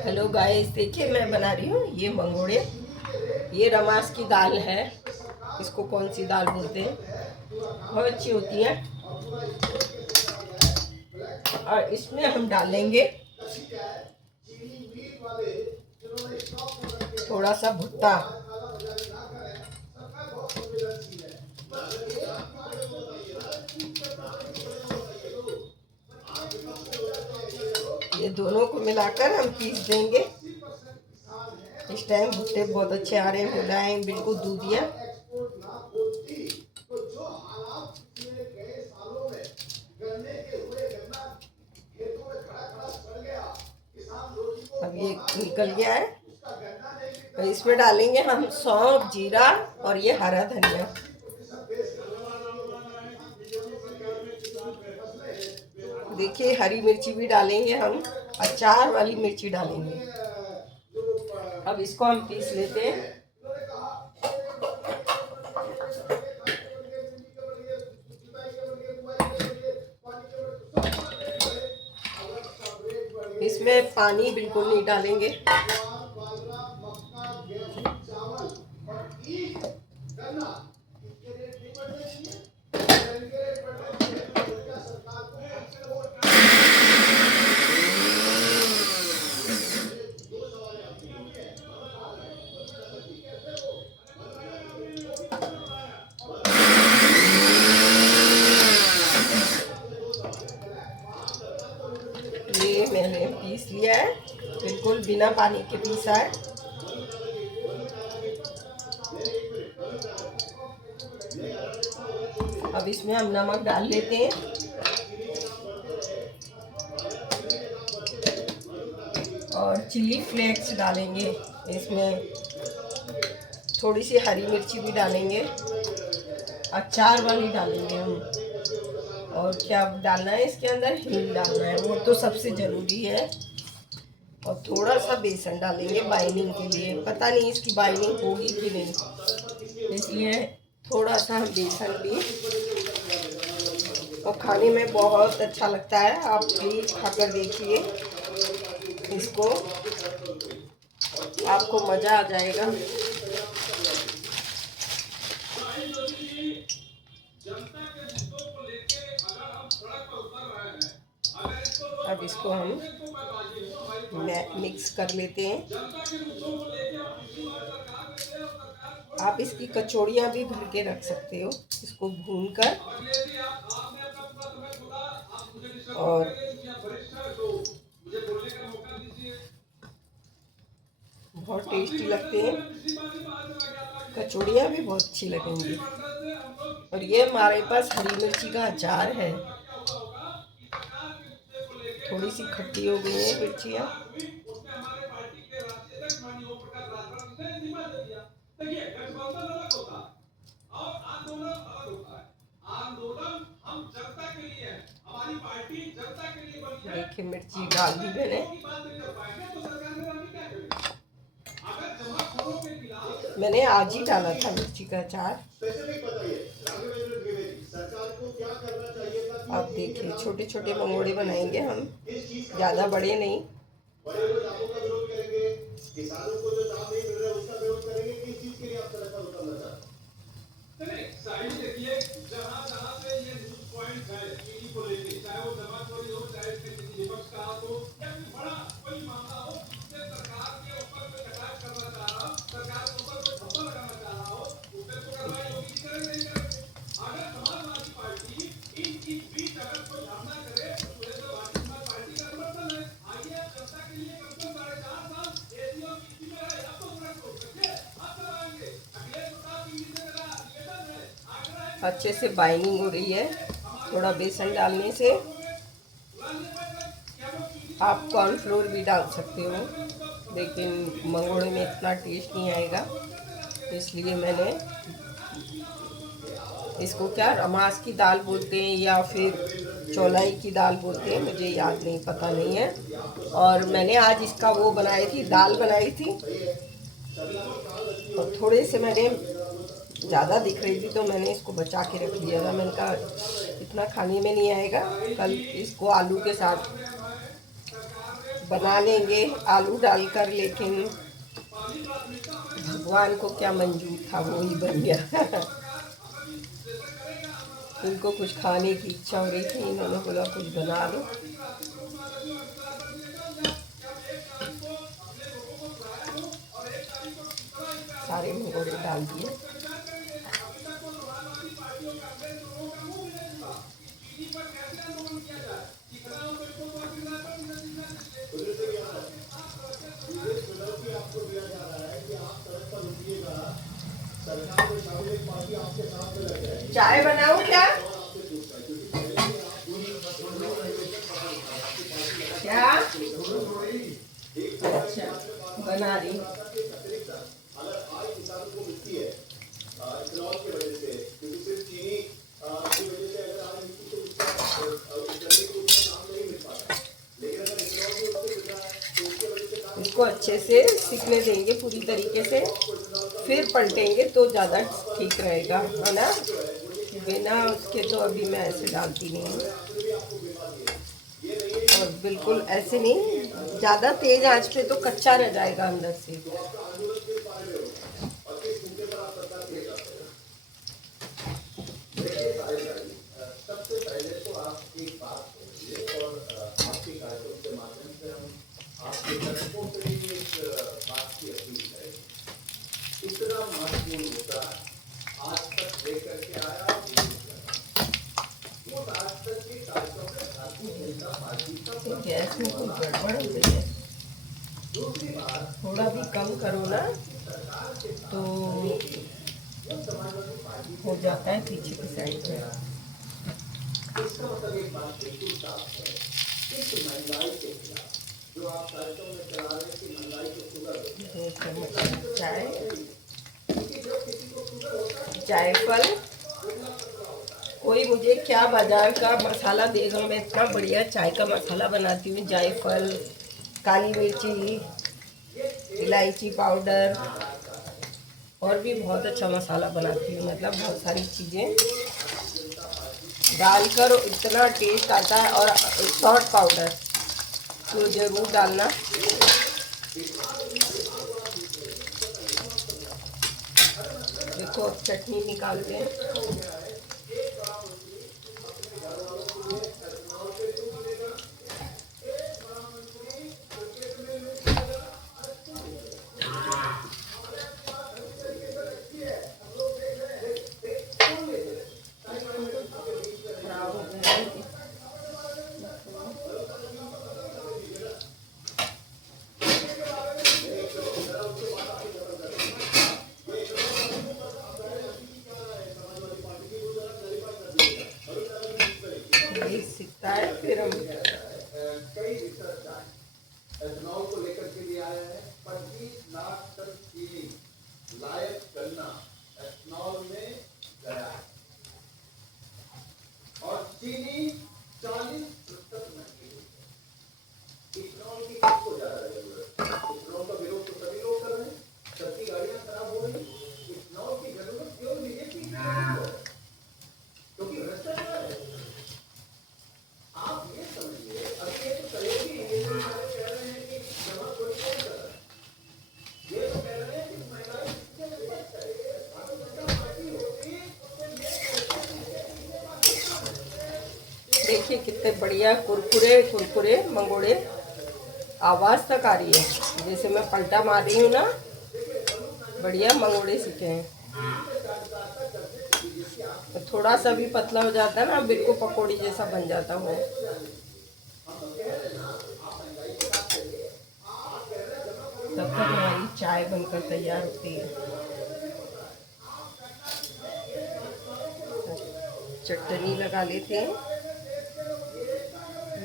Hello guys, देखिए मैं बना रही हूँ ये मंगोड़े। ये रमास की दाल है। इसको कौन सी दाल बोलते हैं, बहुत अच्छी होती है। और इसमें हम डालेंगे थोड़ा सा भुट्टा। ये दोनों को मिलाकर हम पीस देंगे। इस टाइम भुट्टे बहुत अच्छे आ रहे हैं, मुलायम, बिल्कुल दूधिया। अब ये निकल गया है, तो इसमें डालेंगे हम सौंफ, जीरा और ये हरा धनिया। देखिए हरी मिर्ची भी डालेंगे हम, अचार वाली मिर्ची डालेंगे। अब इसको हम पीस लेते हैं। इसमें पानी बिल्कुल नहीं डालेंगे। ये मैंने पीस लिया है, बिल्कुल बिना पानी के पीसा है। अब इसमें हम नमक डाल लेते हैं और चिली फ्लेक्स डालेंगे। इसमें थोड़ी सी हरी मिर्ची भी डालेंगे, अचार वाली डालेंगे हम। और क्या डालना है इसके अंदर, हींग डालना है, वो तो सबसे ज़रूरी है। और थोड़ा सा बेसन डालेंगे बाइंडिंग के लिए। पता नहीं इसकी बाइंडिंग होगी कि नहीं, इसलिए थोड़ा सा बेसन भी। और खाने में बहुत अच्छा लगता है, आप प्लीज़ खाकर देखिए इसको, आपको मज़ा आ जाएगा। अब इसको हम मिक्स कर लेते हैं। आप इसकी कचौड़ियाँ भी भर के रख सकते हो, इसको भूनकर। और बहुत टेस्टी लगते हैं, कचौड़ियाँ भी बहुत अच्छी लगेंगी। और ये हमारे पास हरी मिर्ची का अचार है। थोड़ी सी खट्टी हो गई है मिर्चियाँ। देखिए मिर्ची डाल दी मैंने आज ही डाला था मिर्ची का अचार। अब देखिए छोटे छोटे मंगोड़े बनाएंगे हम, ज़्यादा बड़े नहीं। अच्छे से बाइंडिंग हो रही है, थोड़ा बेसन डालने से। आप कॉर्नफ्लोर भी डाल सकते हो, लेकिन मंगोड़े में इतना टेस्ट नहीं आएगा, इसलिए मैंने इसको क्या रमास की दाल बोलते हैं या फिर चौलाई की दाल बोलते हैं, मुझे याद नहीं, पता नहीं है। और मैंने आज इसका वो बनाई थी, दाल बनाई थी। और थोड़े से मैंने ज़्यादा दिख रही थी तो मैंने इसको बचा के रख लिया था। मैंने कहा इतना खाने में नहीं आएगा, कल इसको आलू के साथ बना लेंगे आलू डालकर, लेकिन भगवान को क्या मंजूर था वो ही बन गया। इनको कुछ खाने की इच्छा हो रही थी, इन्होंने बोला कुछ बना लो। सारे मंगोड़े डाल दिए। चाय बनाऊं क्या? क्या? अच्छा, बना रही। इसको अच्छे से सीखने देंगे पूरी तरीके से, फिर पलटेंगे तो ज़्यादा ठीक रहेगा, है ना। बिना उसके तो अभी मैं ऐसे डालती नहीं हूँ, और बिल्कुल ऐसे नहीं, ज़्यादा तेज आंच पे तो कच्चा रह जाएगा अंदर से। गैस में कुछ गड़बड़ हो गई है, थोड़ा भी कम करो ना तो हो जाता है पीछे की साइड में। दो चम्मच चाय, जायफल। कोई मुझे क्या बाजार का मसाला देगा, मैं इतना बढ़िया चाय का मसाला बनाती हूँ। जायफल, काली मिर्ची, इलायची पाउडर, और भी बहुत अच्छा मसाला बनाती हूँ। मतलब बहुत सारी चीज़ें डालकर इतना टेस्ट आता है। और सॉल्ट पाउडर तो ज़रूर डालना। देखो अब चटनी निकालते हैं। सीखता है फिर हम कई रिसर्च एथनॉल को लेकर के भी आया है। 25 लाख टन चीनी लायक गन्ना एथनॉल में गया है, और चीनी 40% महंगी हुई है। इथनॉल की किसको ज्यादा जरूरत है? इथनॉल का विरोध तो सभी लोग कर रहे हैं, सबकी गाड़ियां खराब हो रही। इथनॉल की जरूरत क्यों बीजेपी को? क्योंकि भ्रष्टाचार है। आप ये समझिए, अभी ये तो सहयोगी ये तो सारे कह रहे हैं कि जमा कोई कौन कर रहा है, ये तो कह रहे हैं कि महंगाई किससे निपट चाहिए। भारतीय जनता पार्टी होती देखिए कितने बढ़िया कुरकुरे कुरकुरे मंगोड़े, आवाज़ तक आ रही है जैसे मैं पलटा मार रही हूँ ना। बढ़िया मंगोड़े सीखे हैं। तो थोड़ा सा भी पतला हो जाता है ना, बिल्कुल पकौड़ी जैसा बन जाता है। तब तक हमारी चाय बनकर तैयार होती है। चटनी लगा लेते हैं,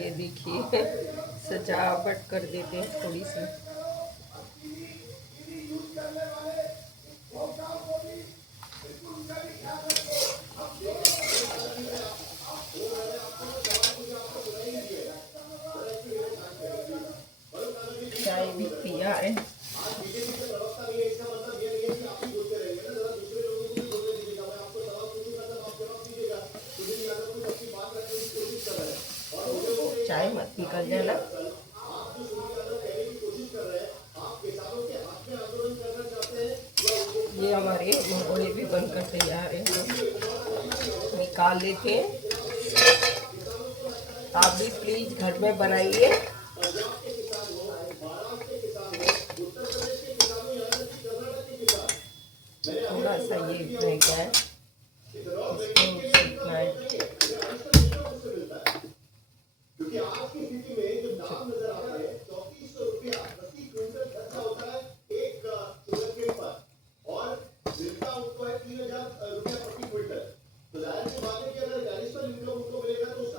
ये देखिए सजावट कर देते हैं थोड़ी सी। चाय भी पिया है। चाय मत निकल जाना। ये हमारे मंगोड़े भी बनकर तैयार है, निकाल लेते हैं। आप भी प्लीज घर में बनाइए। थोड़ा सा ये रह गया है, इसको सीखना है।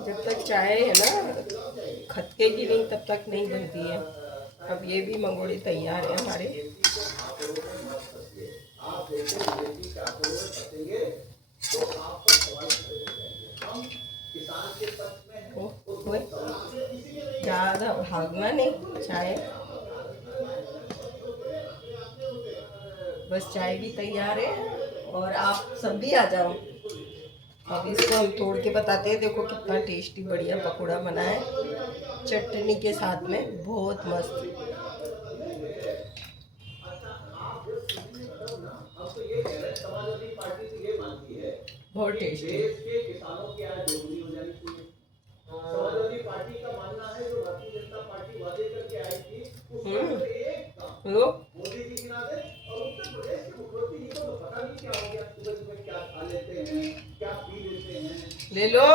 जब तक चाय है ना खटकेगी नहीं तब तक नहीं बनती है। अब ये भी मंगोड़े तैयार है हमारे। ज़्यादा भागना नहीं, चाय बस चाय भी तैयार है और आप सब भी आ जाओ। अब इसको हम तोड़ के बताते हैं। देखो कितना टेस्टी बढ़िया पकौड़ा बना है, चटनी के साथ में, बहुत मस्त। बहुत टेस्टी। लो ले लो।